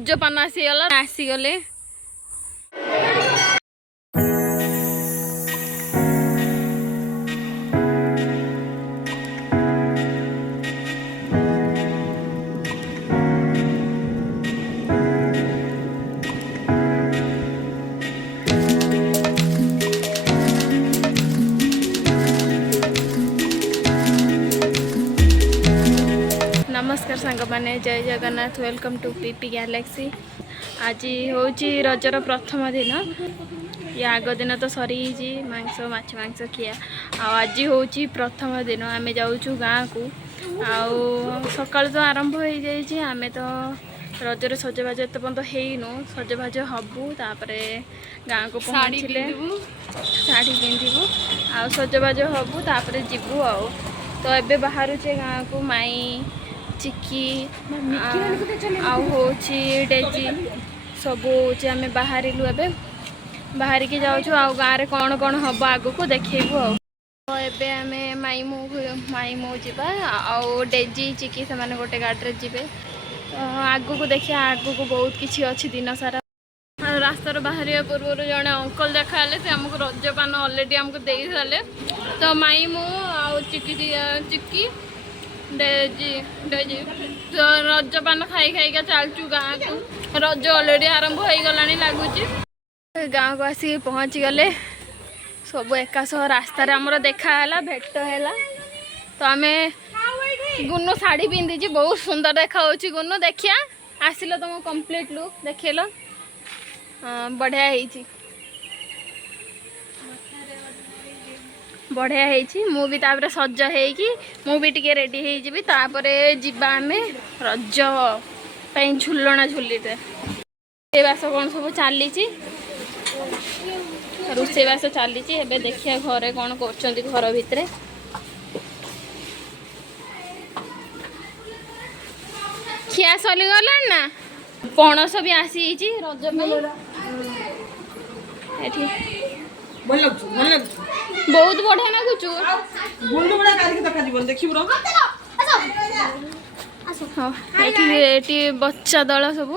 रज पान आसीगला आसीगले नमस्कार सांग माने जय Jagannath welcome to PP galaxy. आज हूँ रजर प्रथम दिन या आग दिन तो सरी मांस माछ मांस खिया आज हूँ प्रथम दिन आम जाऊँ गाँ को सकाल तो आरंभ हो जाए आम तो रजर सजबाज एत पर्यंत हैनु सजबाज हबू तापर गाँ को पहुँचले शाढ़ी पिंधु आ सजबाज हबू तापर जीवु तो एबे बाहर गाँ को माई चिकी डेजी सब आम बाहरलु एवं बाहर की जाऊँ गाँव में कौन कौन हम आगू को देखू तो एबे आम माई मो जावा डेजी चिकी से गोटे गाड़ी जी तो आगू को देखिए आगू को बहुत किसी अच्छी दिन सारा रास्तार बाहर पूर्व जड़े अंकल देखा से आमको रजपान अलरेडी आमको दे सारे तो माई मो चिकी डेजी डेजी तो रजपान खाई खाईका चलचु गाँ को रज अलरेडी आरंभ हो गला लगुच गाँव को आसिक पहुँची गले सब एकाश रास्तार आमर देखाला भेट है तो आम गुनु शाढ़ी पिंधि बहुत सुंदर देखा गुनु देखिया आसिल तुम कंप्लीट लुक देखेल बढ़िया है बढ़िया है मु भी तापर सज हो टिके रेडी हो तापरे जीवा आम रज पे झुलना झुलीटे रोषेबास कौन सब चली रोषेबास चली देखिए घरे कौन कर घर भितर खिया सरीगला ना पणस भी आसी रज बहुत बढ़िया लगुचु बच्चा दल सब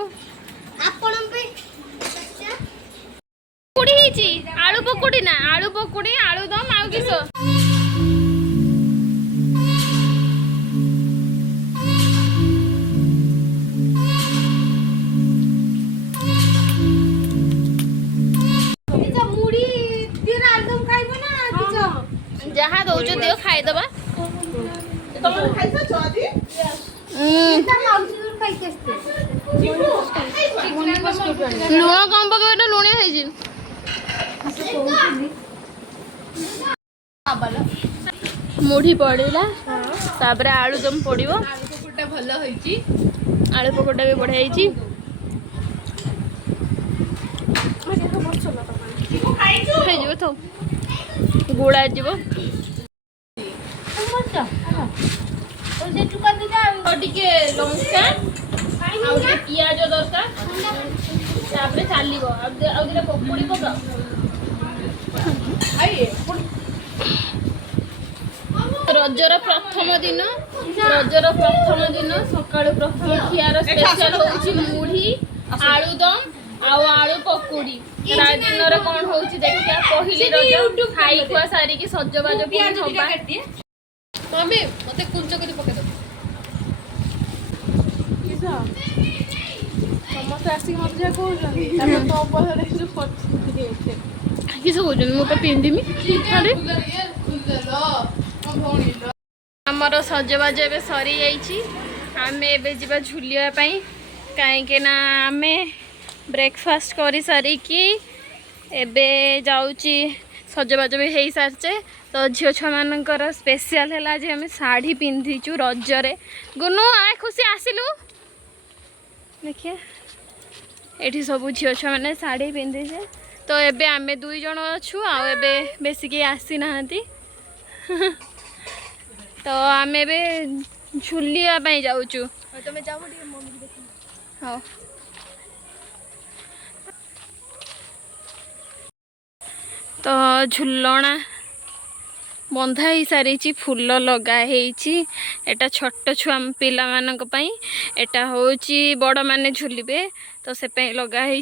आलू पकोड़ी ना आलू पकोड़ी आलू दम आउ किस जहाँ दौच दियो खाईदबा लुण कम पकड़ लुणिया मुढ़ी पड़ा तापर आलुदम पड़ो भल आलू पकोड़ा भी बढ़िया हो गुड़ा जीव टिके लंका पियाज दरकार चलो पकोड़ी पका रजर प्रथम दिन सकाळु प्रथम खियार स्पेशल होची मुढ़ी आलुदम आलू पकोड़ी रात दिन कौन हो देखिया पहली रज खाई खुआ सारिकी सजबाज मम्मी मते कुंच करी पके दो समस्त आसी मत जा को तो पर किस को मु तो पिंदिमी अरे हमर सजबाज ए सरी जाइछि आमे एबे जिबा झुलिया पई काहे ना आमे ब्रेकफास्ट करी सारी कि एबे जाऊँगी सजबाज भी हो सारचे तो झील छुआ मानकर स्पेशल है जे आम शाढ़ी पिंधिचु रजरे गुनु आ खुशी आसिलु देखिए ये सब झील छुआ मैंने शाढ़ी पिंधिचे तो एबे आमे 2 जन अच्छु आबे बेसी के आसी ना तो आम ए झुलिया जाऊँ हाँ तो झुलना बंधा ही सारी फूल लगा है। एटा छोट छुआ पिला मानक पई एटा होची बड़ माने झुलिबे तो से पे लगा है।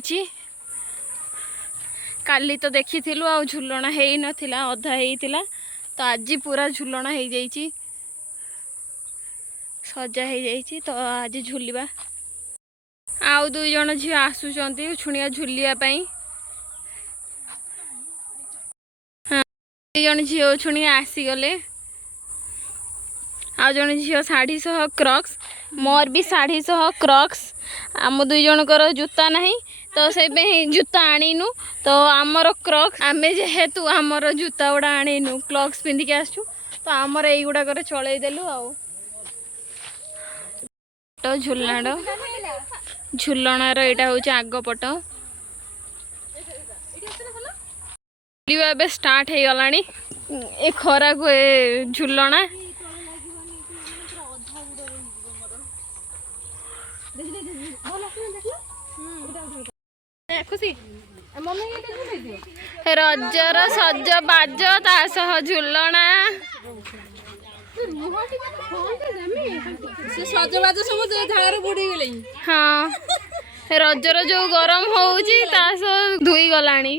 काली तो देखी आ झुलना है नथिला अधा हेइतिला तो आज पूरा झुलना हो जाइए सजा हो जाइए तो आज झुलिबा। आउ दुई जन झी आसुचंती छुणिया झुलिया पाई। हाँ दुई जन झी छुणिया आसीगले। आ जन झी साड़ी सह क्रॉक्स मोर भी साड़ी सह क्रॉक्स। आम दुई जनकर जूता नहीं तो से जूता आनीनु तो आमर क्रॉक्स आमे जेहेतु आमर जूता गुड़ा आनीनु क्लॉक्स पिंधिक आसु तो आमर यही गुड़ाक चलईदेलु। आ झुलनार झुलनार यहाँ हूँ आग पट स्टार्ट हो गला ए खरा को झुलना रजर सज बाज तासह झुलना सजबाज सब झाड़ बुड़ी गले। हाँ रजर जो गरम होउची तासह धुई गलानी।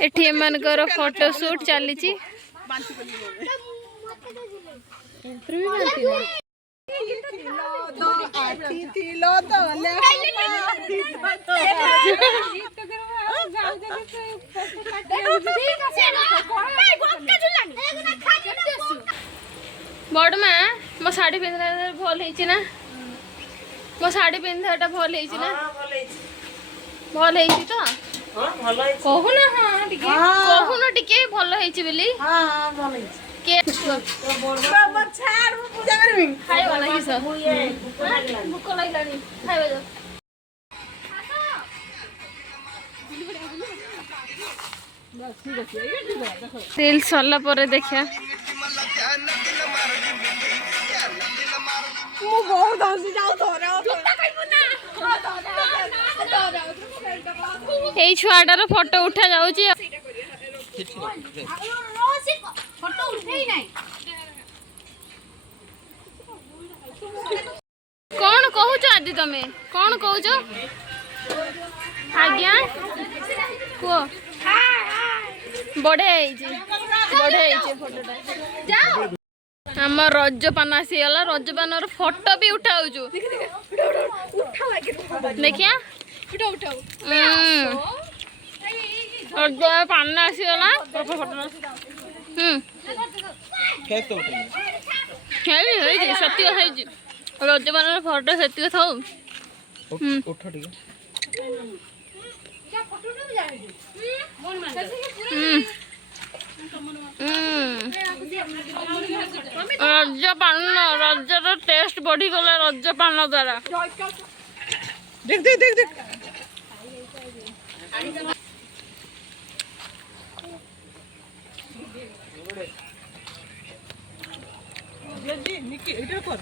एठी एमानकर फोटोशूट चली। बड़मा मो साड़ी पिंधा भल है मो साड़ी पिंधाटा भल है भल है तो कहूना। हाँ कहून टिके भल है खाइबा ना किस भूक लगलानी खाइबा जो रील सरला पर देखिया এই ছুয়াটার ফটো উঠা যাଉଛି। कौन कहूच आदि तमे कौन कहूच आज्ञा को बढ़िया फोटोटा आम रजपान आसीगला रजपान फोटो भी उठाऊचु देखिया रजपान आसीगला सत्य रजपान फोटो से था रजपान रजर टेस्ट बढ़ी गला रजपान द्वारा देख देख देख देख निकी इधर कर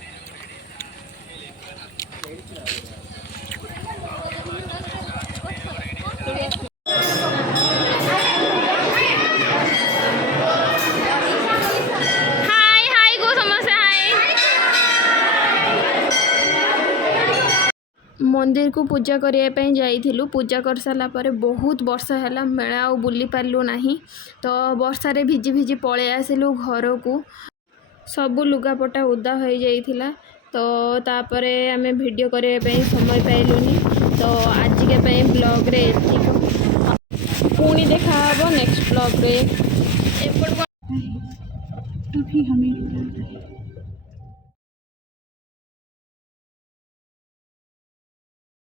मंदिर को पूजा करने जाइलु। पूजा कर सारा पर बहुत वर्षा है मेला आ बुली पार्लु नहीं तो वर्षा रे भिजी भिजी पले आसिलु घर को सबू लुगापटा उदा हो जाइथिला तो तापरे आमे वीडियो करने समय पाइलुनी तो आज के ब्लॉग रे पुणी देखा हबो नेक्स्ट ब्लॉग रे।